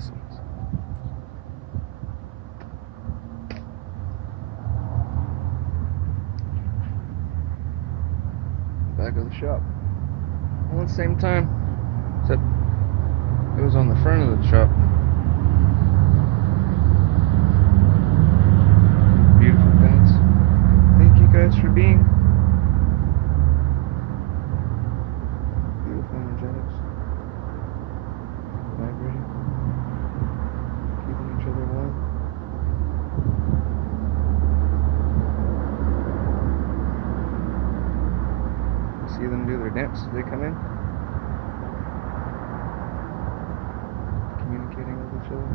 Blessings. Back of the shop. All at the same time, except it was on the front of the shop. Beautiful guys. Thank you guys for being beautiful energetics. Vibrating. Keeping each other warm. See them do their dance as they come in. Communicating with each other.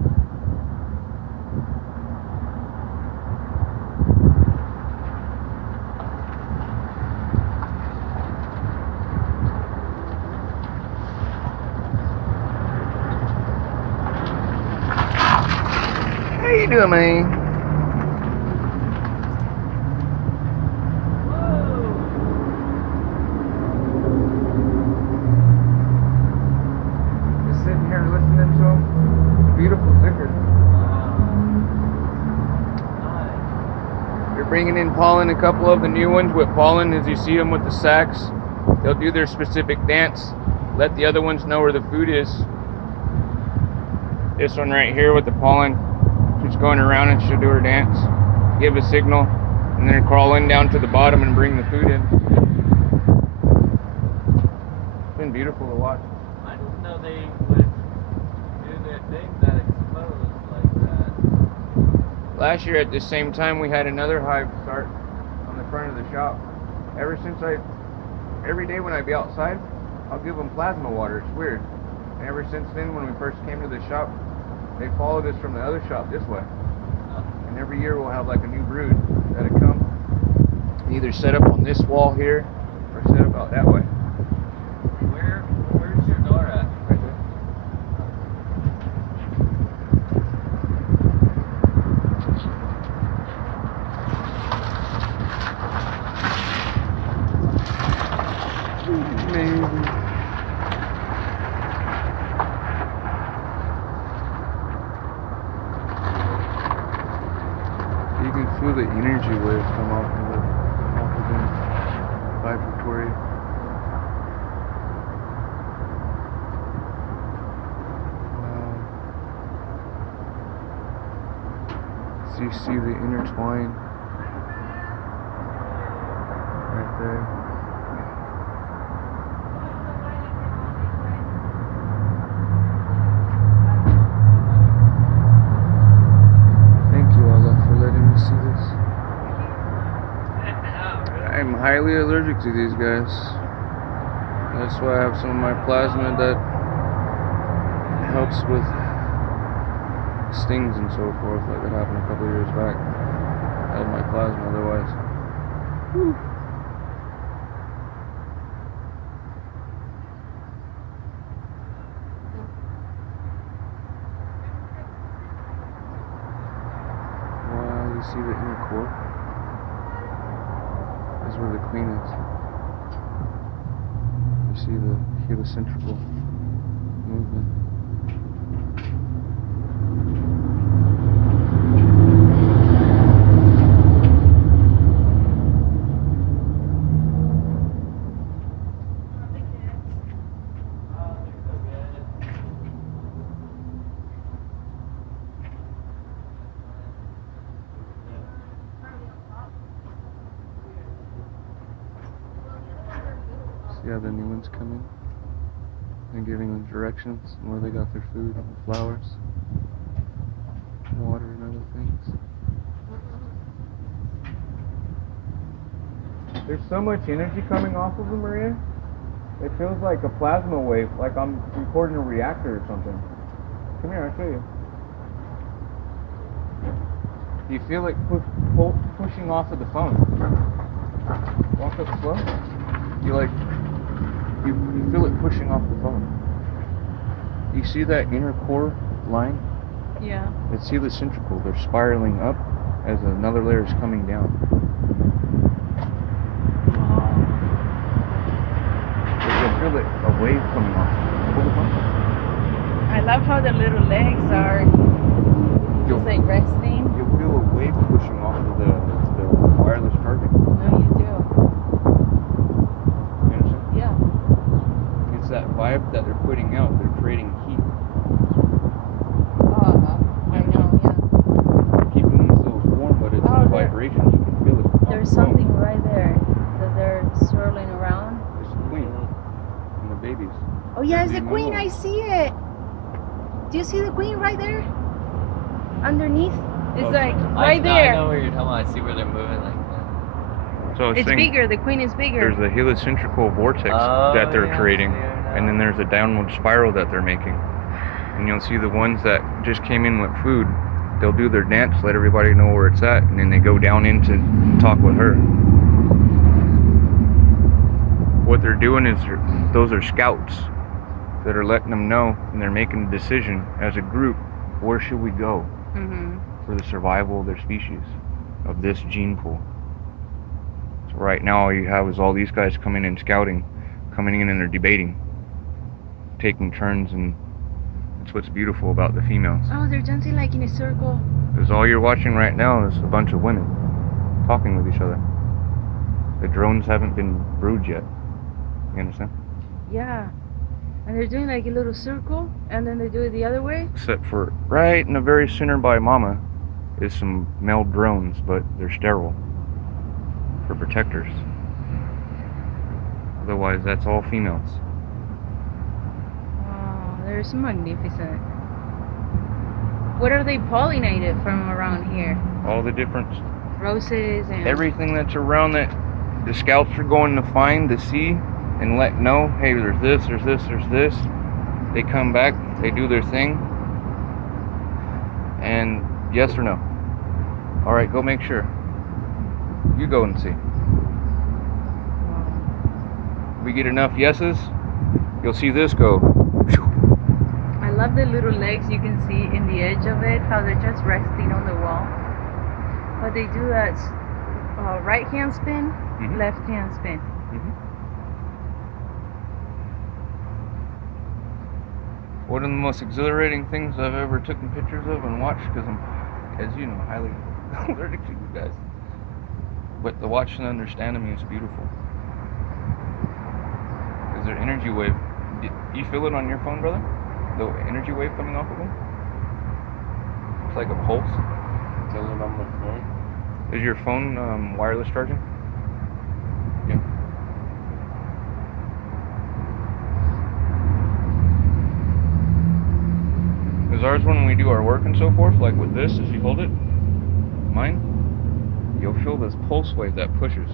How you doing, man? Bringing in pollen, a couple of the new ones with pollen, as you see them with the sacks. They'll do their specific dance, let the other ones know where the food is. This one right here with the pollen, she's going around and she'll do her dance, give a signal, and then crawl in down to the bottom and bring the food in. It's been beautiful to watch. I didn't know they would do their thing that exposed like that. Last year at the same time we had another hive start on the front of the shop. Every day when I be outside, I'll give them plasma water. It's weird. And ever since then, when we first came to the shop, they followed us from the other shop this way. And every year we'll have like a new brood that'll come, either set up on this wall here or set up out that way. Where's your door at? Right there. Amazing. You can feel the energy wave come off of them vibratory. Wow. So you see the intertwine right there. See this? I'm highly allergic to these guys. That's why I have some of my plasma that helps with stings and so forth. Like that happened a couple of years back. I had my plasma otherwise. Whew. See the inner core? That's where the queen is. You see the heliocentrical movement. See how the new ones come in and giving them directions on where they got their food, and the flowers, water, and other things. There's so much energy coming off of them, Maria. It feels like a plasma wave, like I'm recording a reactor or something. Come here, I'll show you. You feel like pushing off of the phone. Walk up slow. You feel it pushing off the phone. You see that inner core line? Yeah. It's heliocentrical. They're spiraling up as another layer is coming down. You feel it, a wave coming off. Hold the phone. I love how the little legs are just like resting. You'll feel a wave pushing off of the wireless charging. No, you do. You understand? Yeah. It's that vibe that they're putting out. They're creating heat. I know, yeah. They're keeping themselves warm, but it's in a vibration. You can feel it. There's something right there that they're swirling around. It's the queen and the babies. Oh yeah, it's There's the the queen. moon. I see it. Do you see the queen right there? Underneath? It's like right there. I know where you're talking about. I see where they're moving like that. So I was It's saying, bigger. The queen is bigger. there's the heliocentrical vortex Oh, that they're yeah, creating, I see it and then now. there's a downward spiral that they're making. And you'll see the ones that just came in with food, they'll do their dance, let everybody know where it's at, and then they go down in to talk with her. What they're doing is those are scouts that are letting them know, and they're making a decision as a group, where should we go Mm-hmm. for the survival of their species, of this gene pool. So right now all you have is all these guys coming in scouting, coming in and they're debating, taking turns, and that's what's beautiful about the females. Oh, they're dancing like in a circle. Because all you're watching right now is a bunch of women talking with each other. The drones haven't been brewed yet. You understand? Yeah. And they're doing like a little circle, and then they do it the other way. Except for right in the very center by mama is some male drones, but they're sterile for protectors. Otherwise, that's all females. Oh, they're so magnificent. What are they pollinated from around here? All the different, Roses and everything that's around that the scouts are going to find, to see, and let know, hey, there's this, there's this, there's this. They come back, they do their thing, and yes or no. All right, go make sure. You go and see. We get enough yeses, you'll see this go. I love the little legs you can see in the edge of it, how they're just resting on the wall. But they do that right hand spin, Mhm. left hand spin. One of the most exhilarating things I've ever taken pictures of and watched, because I'm, as you know, highly allergic to you guys. But the watch and understanding is beautiful. Because their energy wave, you feel it on your phone, brother? The energy wave coming off of them? It's like a pulse. Tell it on my phone. Is your phone wireless charging? Yeah. Because ours, when we do our work and so forth, like with this, if you hold it, mine, you'll feel this pulse wave that pushes.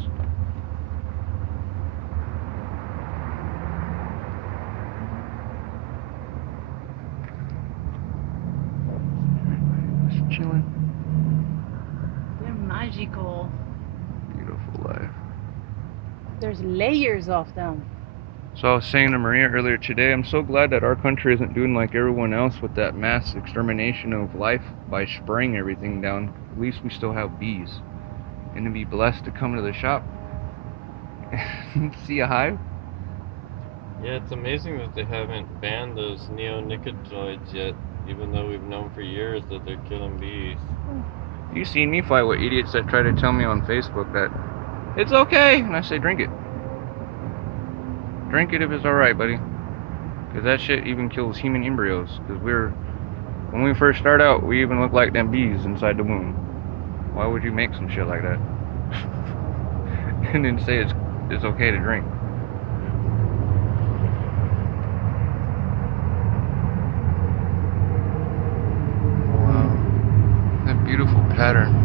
Just chilling. They're magical. Beautiful life. There's layers of them. So I was saying to Maria earlier today, I'm so glad that our country isn't doing like everyone else with that mass extermination of life by spraying everything down. At least we still have bees. And to be blessed to come to the shop and see a hive. Yeah, it's amazing that they haven't banned those neonicotinoids yet, even though we've known for years that they're killing bees. You've seen me fight with idiots that try to tell me on Facebook that it's okay, and I say drink it. Drink it if it's alright, buddy. Because that shit even kills human embryos. Because when we first start out, we even look like them bees inside the womb. Why would you make some shit like that? And then say it's okay to drink? Wow. That beautiful pattern.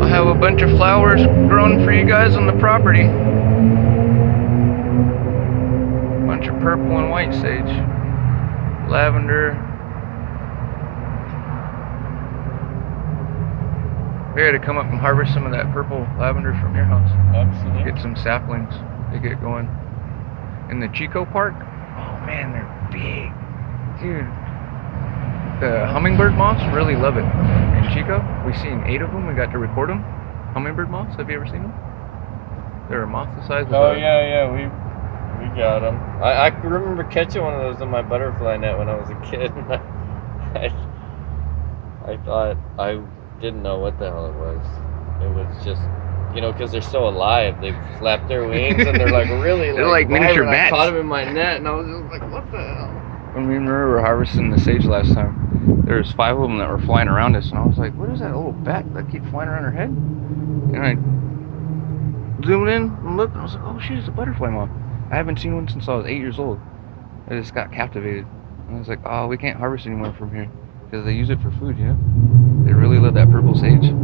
I have a bunch of flowers growing for you guys on the property. Bunch of purple and white sage. Lavender. We had to come up and harvest some of that purple lavender from your house. Absolutely. Get some saplings to get going. In the Chico Park, oh man, they're big. Dude, the hummingbird moths really love it. In Chico, we seen 8 of them. We got to record them. hummingbird moths. Have you ever seen them? They're a moth the size of Oh a... yeah, we got them. I remember catching one of those in my butterfly net when I was a kid. I thought I didn't know what the hell it was. It was just, because they're so alive. They flap their wings and they're like really They're like miniature vibrant. bats. I caught them in my net and I was just like, what the hell? When we were harvesting the sage last time, there was 5 of them that were flying around us, and I was like, what is that little bat that keeps flying around her head? And I zoomed in and looked, and I was like, oh shit, it's a butterfly moth. I haven't seen one since I was 8 years old. I just got captivated. And I was like, oh, we can't harvest anymore from here, because they use it for food, They really love that purple sage.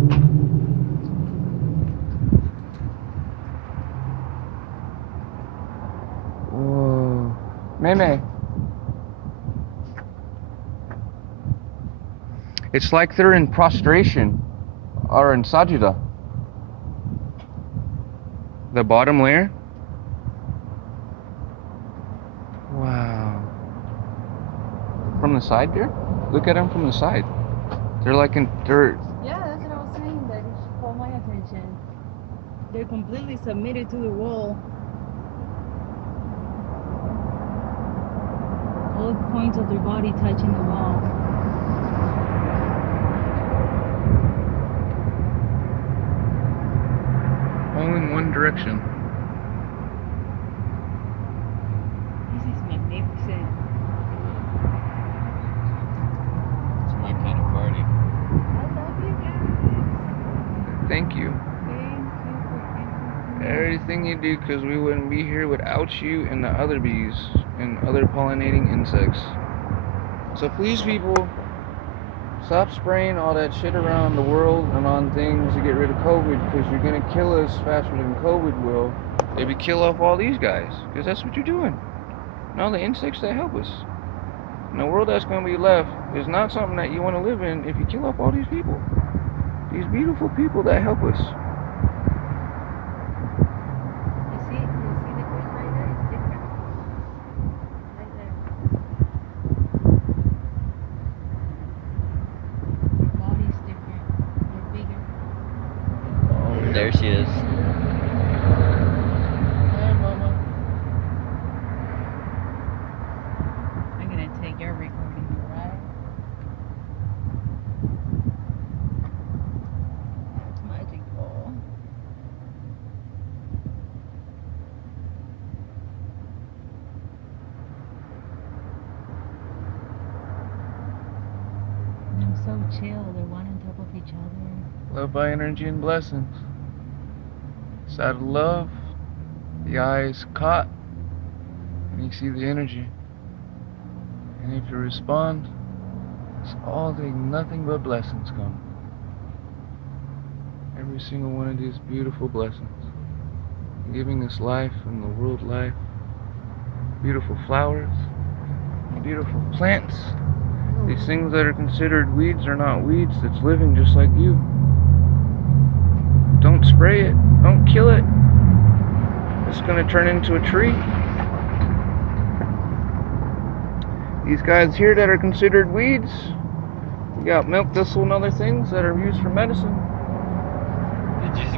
Whoa. Meme. It's like they're in prostration or in sajida. The bottom layer. Wow. From the side there? Look at them from the side. They're like in dirt. Yeah, that's what I was saying. That it caught my attention. They're completely submitted to the wall. All points of their body touching the wall. All in one direction. This is magnificent. It's my kind of party. I love you guys. Thank you. Thank you for Everything you do, because we wouldn't be here without you and the other bees and other pollinating insects. So please, people, stop spraying all that shit around the world and on things to get rid of COVID, because you're going to kill us faster than COVID will. Maybe kill off all these guys, because that's what you're doing. And all the insects that help us. And the world that's going to be left is not something that you want to live in if you kill off all these people. These beautiful people that help us. You see the green right there? It's different. Right there. Their body's different. They're bigger. Oh, there she is. Hi, Mama. I'm gonna take your recording, right? It's magical. They're so chill. They're one on top of each other. Love by energy and blessings. It's out of love. The eye is caught, and you see the energy. And if you respond, it's all day, nothing but blessings come. Every single one of these beautiful blessings. Giving us life and the world life. Beautiful flowers, beautiful plants. These things that are considered weeds are not weeds. It's living just like you. Don't spray it. Don't kill it. It's going to turn into a tree. These guys here that are considered weeds, we got milk thistle and other things that are used for medicine.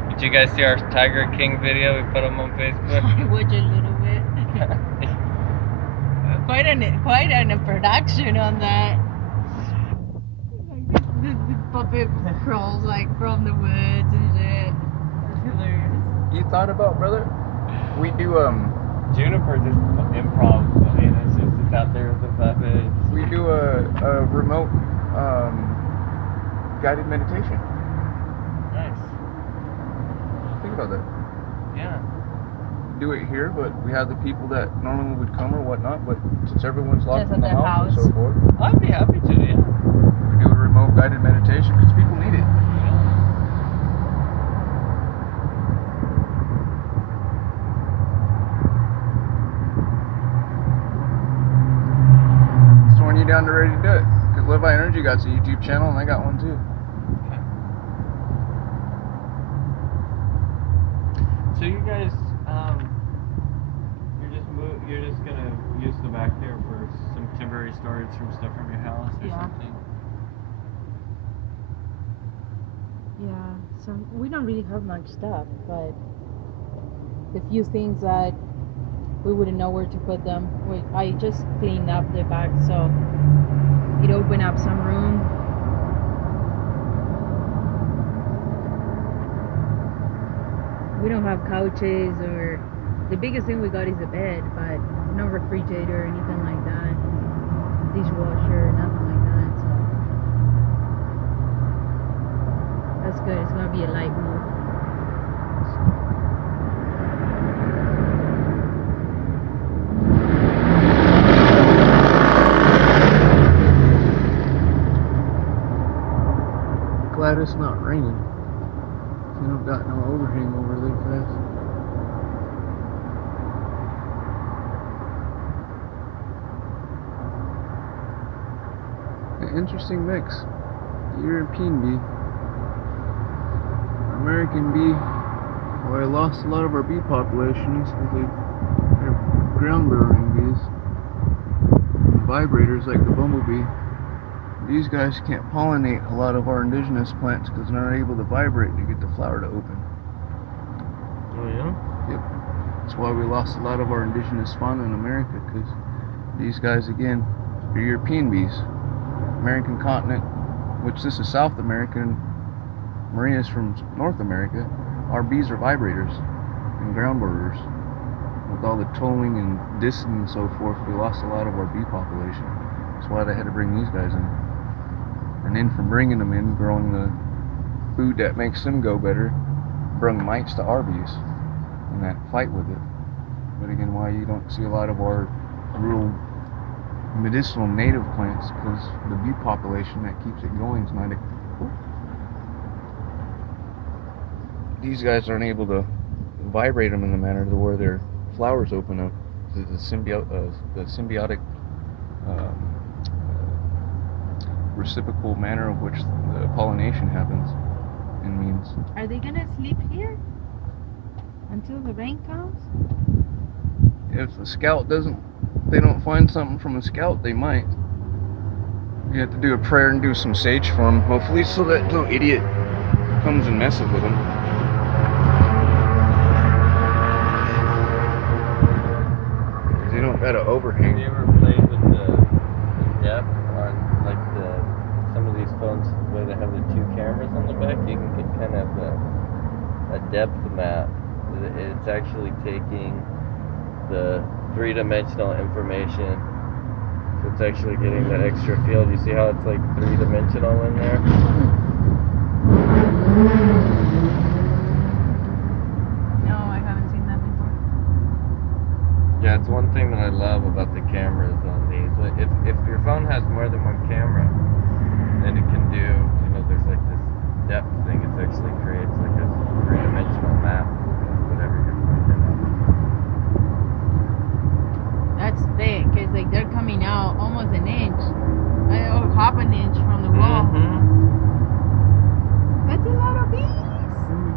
Did you guys see our Tiger King video? We put them on Facebook. I watched a little bit. quite an production on that. Like the puppet crawls like from the woods and shit. That's hilarious. You thought about, brother? We do Juniper just improv. I mean, it's just out there with the puppet. we do a remote guided meditation. Nice. Think about that. Yeah. Do it here, but we have the people that normally would come or whatnot, but since everyone's locked Just in the at their house and so house. forth, I'd be happy to, yeah. we do a remote guided meditation because people need it. So when you're down to ready to do it, because Live by Energy got a YouTube channel and I got one too. So you guys, you're just gonna use the back there for some temporary storage from stuff from your house or Yeah. something. Yeah, so we don't really have much stuff, but the few things that we wouldn't know where to put them, I just cleaned up the bag so it opened up some room. We don't have couches, or the biggest thing we got is a bed, but no refrigerator or anything like that, dishwasher, nothing like that, so that's good. It's gonna be a light move. Glad it's not raining. You don't got no overhang over Lake Fast. An interesting mix. European bee, American bee. Well, I lost a lot of our bee populations because they're ground burrowing bees. And vibrators like the bumblebee. These guys can't pollinate a lot of our indigenous plants because they're not able to vibrate to get the flower to open. Oh yeah? Yep. That's why we lost a lot of our indigenous fauna in America, because these guys, again, are European bees. American continent, which this is South America, and Maria's from North America. Our bees are vibrators and ground borers. With all the tolling and dissing and so forth, we lost a lot of our bee population. That's why they had to bring these guys in. And then from bringing them in, growing the food that makes them go better, brung mites to our bees in that fight with it. But again, why you don't see a lot of our real medicinal native plants, because the bee population that keeps it going is not. These guys aren't able to vibrate them in the manner to where their flowers open up. The symbiotic reciprocal manner of which the pollination happens and means. Are they gonna sleep here until the rain comes? If the scout they don't find something from a scout, they might. You have to do a prayer and do some sage for them, hopefully, so that no idiot comes and messes with them. They don't got an overhang. Have you ever played with the depth on like some of these phones where they have the two cameras on the back? You can get kind of a depth map. It's actually taking the three-dimensional information. So it's actually getting that extra field. You see how it's like three-dimensional in there? No, I haven't seen that before. Yeah, it's one thing that I love about the cameras on these. Like, if your phone has more than one camera, then it can do, there's like this depth thing. It actually creates like a three-dimensional map of whatever you're pointing at. That's thick. It's like they're coming out almost an inch, or half an inch from the wall. That's a lot of bees.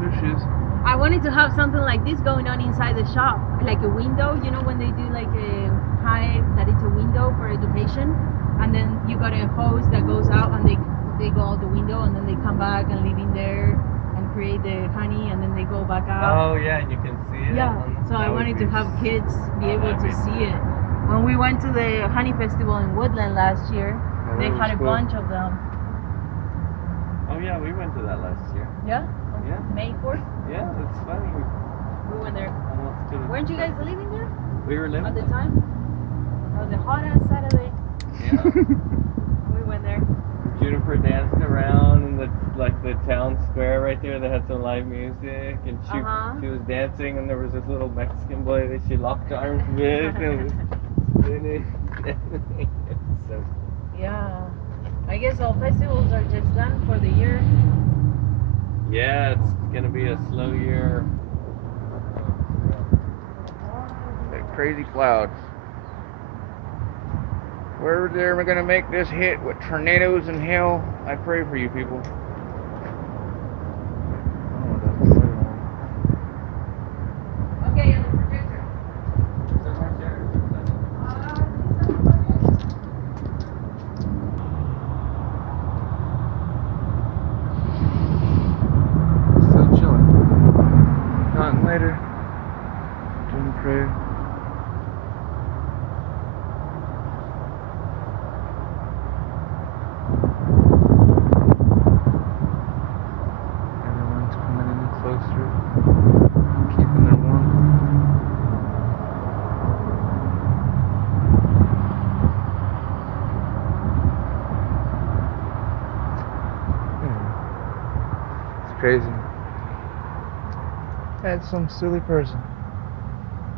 There she is. I wanted to have something like this going on inside the shop, like a window. You know when they do like a hive that it's a window for education, and then you got a hose that goes out and they go out the window and then they come back and live in there and create the honey and then they go back out. Oh yeah, and you can see it. Yeah. So I wanted to have kids be able to see it. When we went to the honey festival in Woodland last year, they had a bunch of them. Oh yeah, we went to that last year. Yeah? Yeah. May 4th? Yeah, it's funny. We went there. Almost to the, Weren't you guys living there we were living at the there. time? It was a hot ass Saturday. Yeah. We went there. Juniper danced around in the town square right there. They had some live music, and she was dancing, and there was this little Mexican boy that she locked arms with, and was spinning. So Yeah. I guess all festivals are just done for the year. yeah, it's gonna be a slow year. Like crazy clouds. Where they're gonna make this hit with tornadoes and hail, I pray for you people. Okay, on the projector. crazy. Everyone's coming in closer, keeping their warmth. It's crazy. Had some silly person.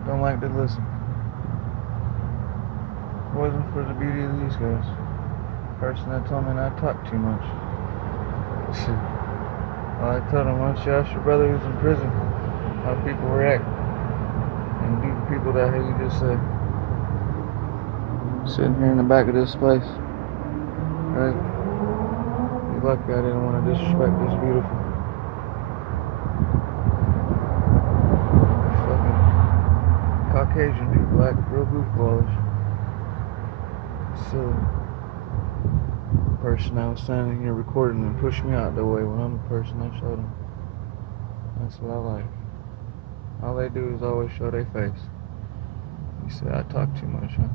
Don't like to listen. Wasn't for the beauty of these guys. Person that told me not to talk too much. Well, I told him, why don't you ask your brother who's in prison how people react and beat people that how you just said. Sitting here in the back of this place, right? You're lucky I didn't want to disrespect this beautiful fucking Caucasian dude, black, real wolfollow. Silly person that was standing here recording and pushed me out the way when I'm the person I showed him. That's what I like. All they do is always show their face. You say I talk too much, huh?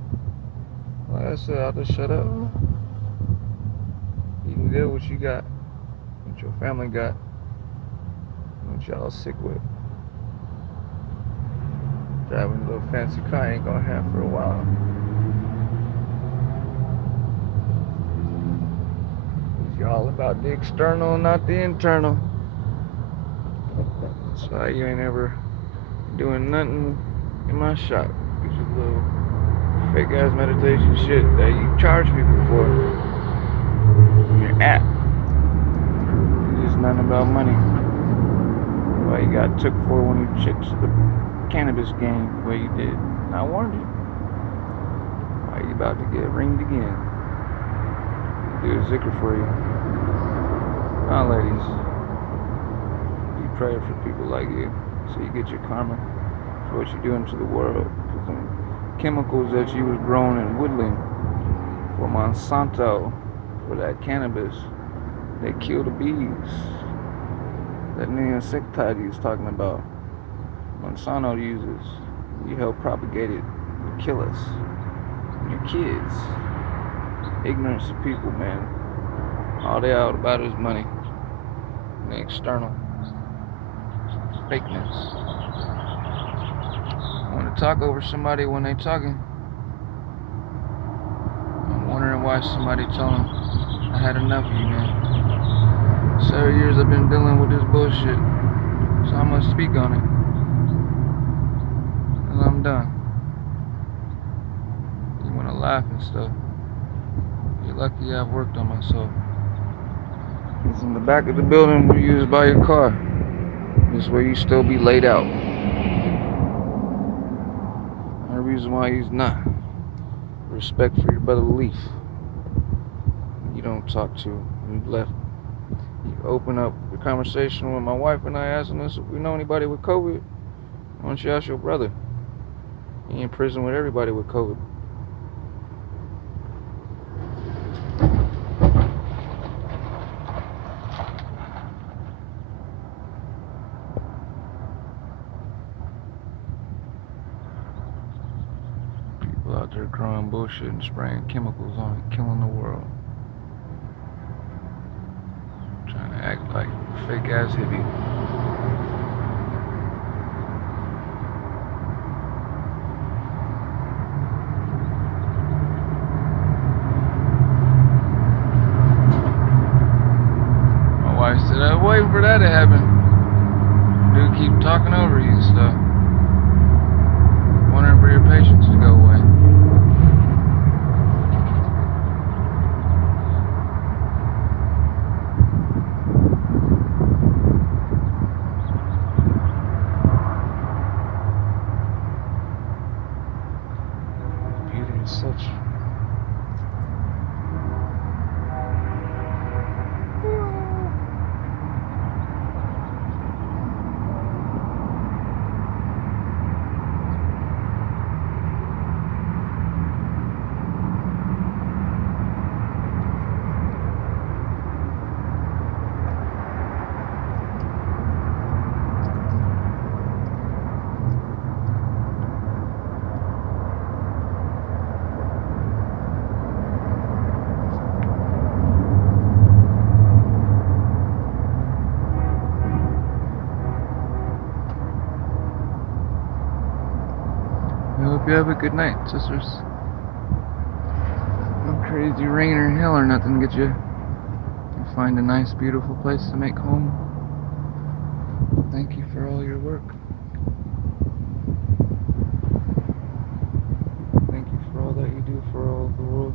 Like I said, I'll just shut up. You can get what you got, what your family got, what y'all sick with. Driving a little fancy car ain't gonna have for a while. You're all about the external, not the internal. That's why you ain't ever doing nothing in my shop. It's a little fake ass meditation shit that you charge people for in your app. It's just nothing about money. Why you got took for when you chicks the cannabis game the way you did. And I warned you. Why you about to get ringed again? Do a zikr for you. Now, ladies, you pray for people like you, so you get your karma for what you're doing to the world. Because the chemicals that you was growing in Woodland for Monsanto, for that cannabis, they kill the bees. That new insecticide he was talking about, Monsanto uses. You help propagate it, you kill us and your kids. Ignorance of people, man. All they out about is money. And the external fakeness. I want to talk over somebody when they talking. I'm wondering why somebody told them I had enough of you, man. 7 years I've been dealing with this bullshit, so I must speak on it. And I'm done. You want to laugh and stuff. You're lucky I've worked on myself. It's in the back of the building where you was by your car. This is where you still be laid out. No reason why you's not. Respect for your brother Leaf. You don't talk to. You left. You open up the conversation with my wife and I asking us if we know anybody with COVID. Why don't you ask your brother? He in prison with everybody with COVID. Out there growing bullshit and spraying chemicals on it, killing the world. Trying to act like a fake ass hippie. My wife said, I was waiting for that to happen. Dude keep talking over you and stuff. Wondering for your patience to go away. Beauty is such. hope you have a good night, sisters. No crazy rain or hail or nothing get you. You find a nice, beautiful place to make home. Thank you for all your work. Thank you for all that you do for all of the world.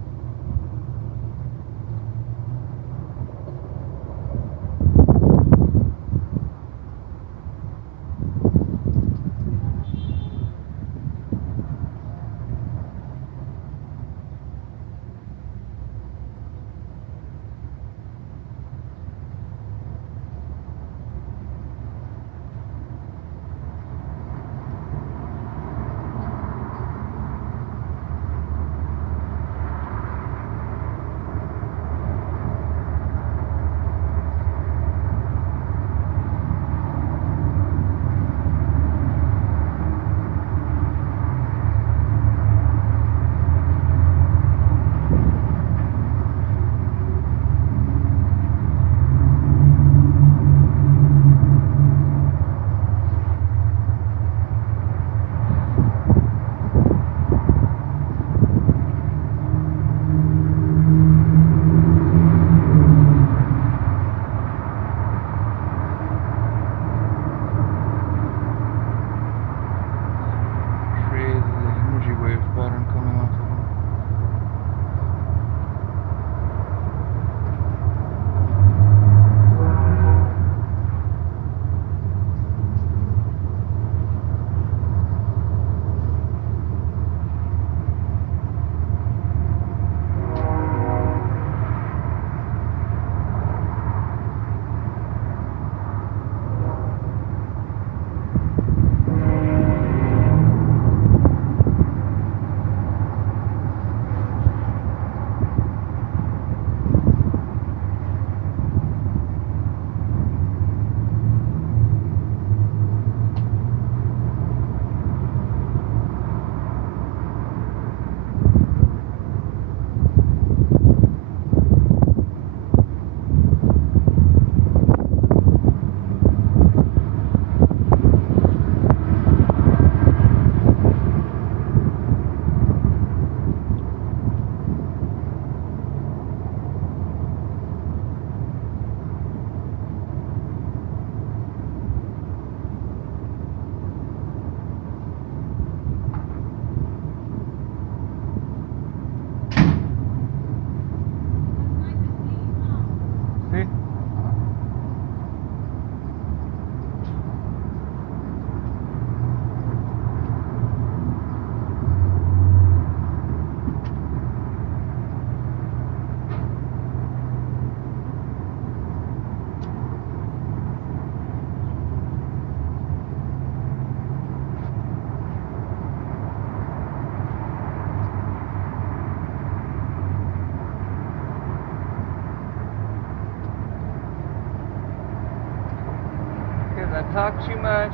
I talk too much.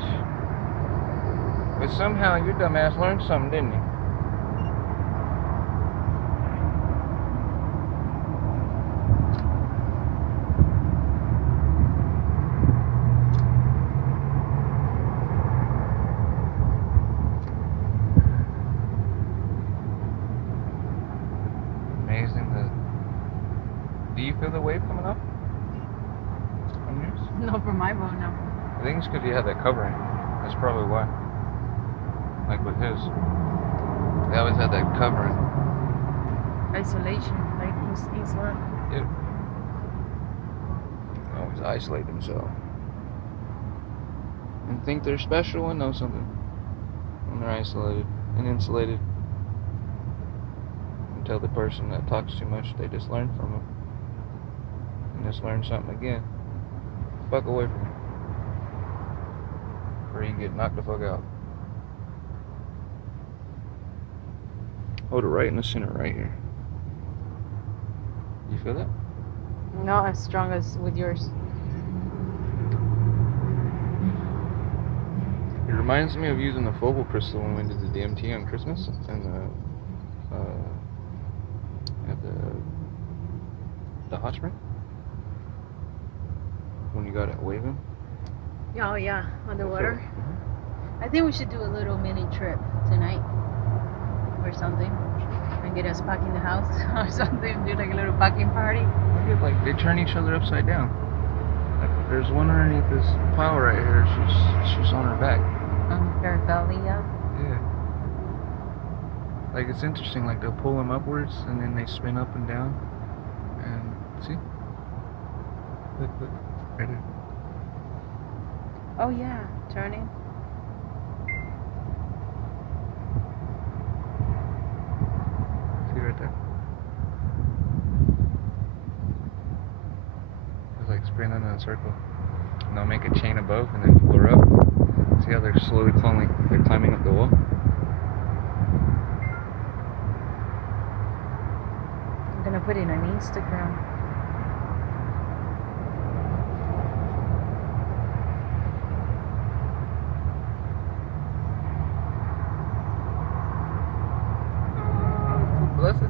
But somehow your dumbass learned something, didn't he? Amazing. Do you feel the wave coming up on yours? No, for my phone, no. I think it's because you had that covering. That's probably why. Like with his. They always had that covering. Isolation, like he's learned. Yep. They always isolate themselves. And think they're special and know something. When they're isolated and insulated. Until the person that talks too much, they just learn from them. And just learn something again. Fuck away from them. Or you get knocked the fuck out. Hold it right in the center right here. You feel that? Not as strong as with yours. It reminds me of using the focal crystal when we did the DMT on Christmas and at the hot spring. When you got it waving. Oh yeah, underwater. I think we should do a little mini trip tonight. or something and get us back in the house or something. Do like a little packing party. Look at, like, they turn each other upside down. Like, there's one underneath this pile right here. She's on her back. Her belly up. Yeah. Like, it's interesting. Like, they'll pull them upwards and then they spin up and down. And see? Look, right there. Oh yeah, turning. See right there? It's like spinning in a circle. And they'll make a chain above and then pull her up. See how they're slowly climbing up the wall? I'm gonna put it on Instagram. Bless it.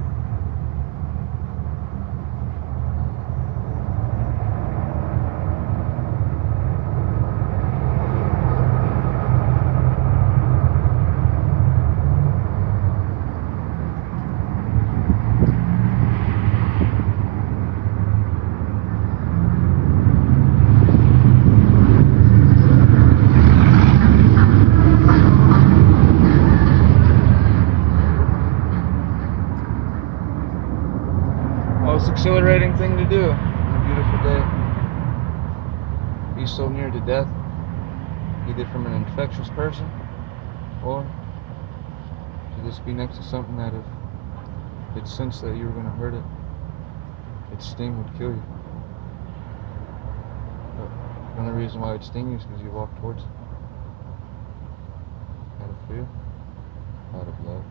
Most exhilarating thing to do on a beautiful day. Be so near to death, either from an infectious person or to just be next to something that if it sensed that you were going to hurt it, its sting would kill you. But the only reason why it would sting you is because you walk towards it. Out of fear, out of love.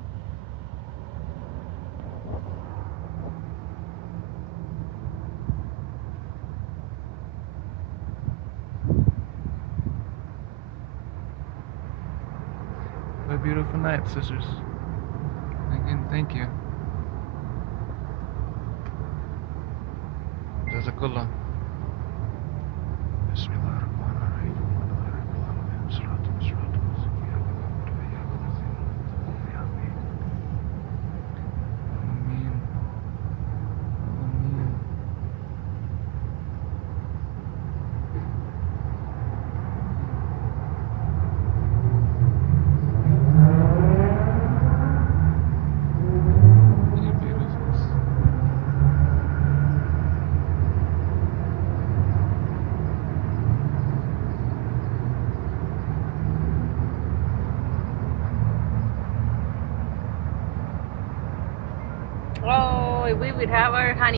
What a beautiful night, sisters. Again, thank you. Jazakallah. Oh, if we would have our honey.